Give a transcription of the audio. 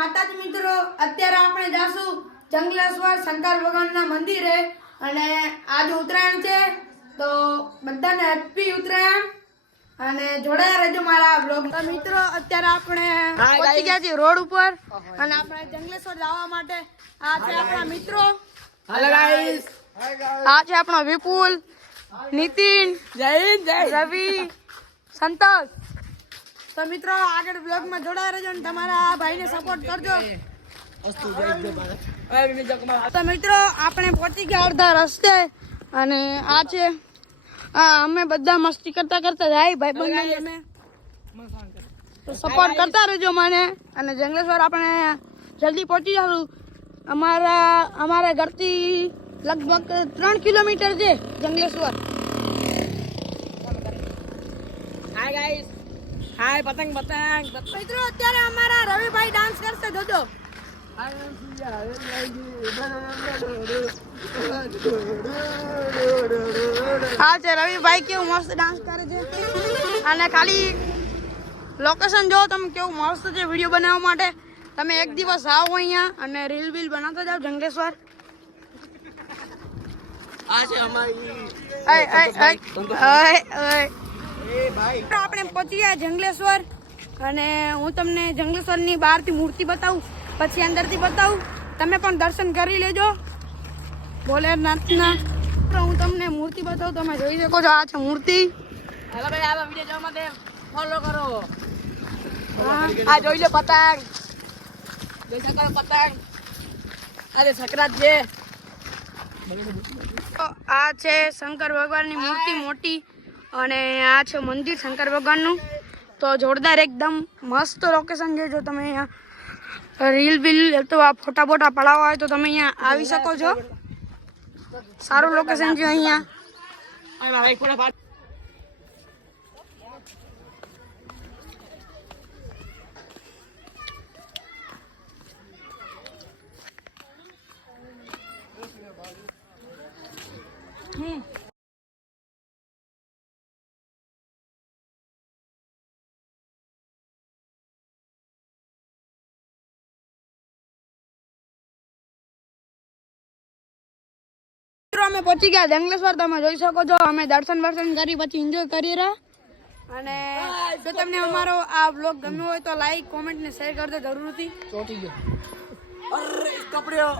માતાજી મિત્રો અત્યારે આપણે જાશું જંગલેશ્વર શંકર ભગવાનના મંદિરે. અને આજ ઉત્તરાયણ છે તો બધાને હેપી ઉત્તરાયણ. અને જોડાયા રહેજો મારા બ્લોગ તો મિત્રો અત્યારે આપણે પહોંચી ગયા છીએ રોડ ઉપર. અને આપણે જંગલેશ્વર જવા માટે આ છે આપણા મિત્રો. Hello guys. આ છે આપણો વિપુલ નીતિન જય જય રવિ સંતોષ. તો મિત્રો આગળ બ્લોગમાં જોડાયા રહેજો અને તમારા આ ભાઈને સપોર્ટ કરજો. તો મિત્રો આપણે પહોંચી ગયા અડધા રસ્તે અને આ છે અમે બધા મસ્તી કરતા કરતા જાય ભાઈ બંને અમે તો સપોર્ટ કરતા રહેજો મને. અને જંગલેશ્વર આપણે જલ્દી પહોંચી જશું અમારા અમારા ઘરથી લગભગ ત્રણ કિલોમીટર છે જંગલેશ્વર. હાય ગાઈસ હાય પતંગ પતંગ મિત્રો અત્યારે અમારા રવિભાઈ ડાન્સ કરશે જોજો. હા છે રવિભાઈ કેવું મસ્ત ડાન્સ કરે છે. અને ખાલી લોકેશન જો તમે કેવું મસ્ત છે વીડિયો બનાવવા માટે. તમે એક દિવસ આવો અહીંયા અને રીલ બીલ બનાવતા જાઓ જંગલેશ્વર આ છે અમારી આપણે પહોંચી ગયા જંગલેશ્વર. અને હું તમને જંગલેશ્વરની બહારથી મૂર્તિ બતાવું પછી અંદરથી બતાવું. તમે પણ દર્શન કરી લેજો. ભોલેનાથના. હું તમને મૂર્તિ બતાવું તમે જોઈ શકો છો આ છે મૂર્તિ. હેલો ભાઈ આવા વીડિયો જોવા માટે ફોલો કરો. આ જોઈ લો પતંગ. જોઈ શકો પતંગ. અરે સકરાત છે. તો આ છે શંકર ભગવાનની મૂર્તિ મોટી. અને આ છે મંદિર શંકર ભગવાનનું. તો જોરદાર એકદમ મસ્ત લોકેશન છે. જો તમે અહીંયા રીલ બીલ તો આ ફોટા બોટા પડાવવા હોય તો તમે અહીંયા આવી શકો છો. સારું લોકેશન છે અહીંયા. મિત્રો અમે પહોંચી ગયા જંગલેશ્વર તમે જોઈ શકો છો અમે દર્શન વર્શન કરી પછી એન્જોય કરી રહ્યા. અને જો તમને અમારો આ બ્લોગ ગમ્યો હોય તો લાઈક કોમેન્ટ ને શેર કરજો જરૂરથી ચોટી ગયો. અરે કપડ્યો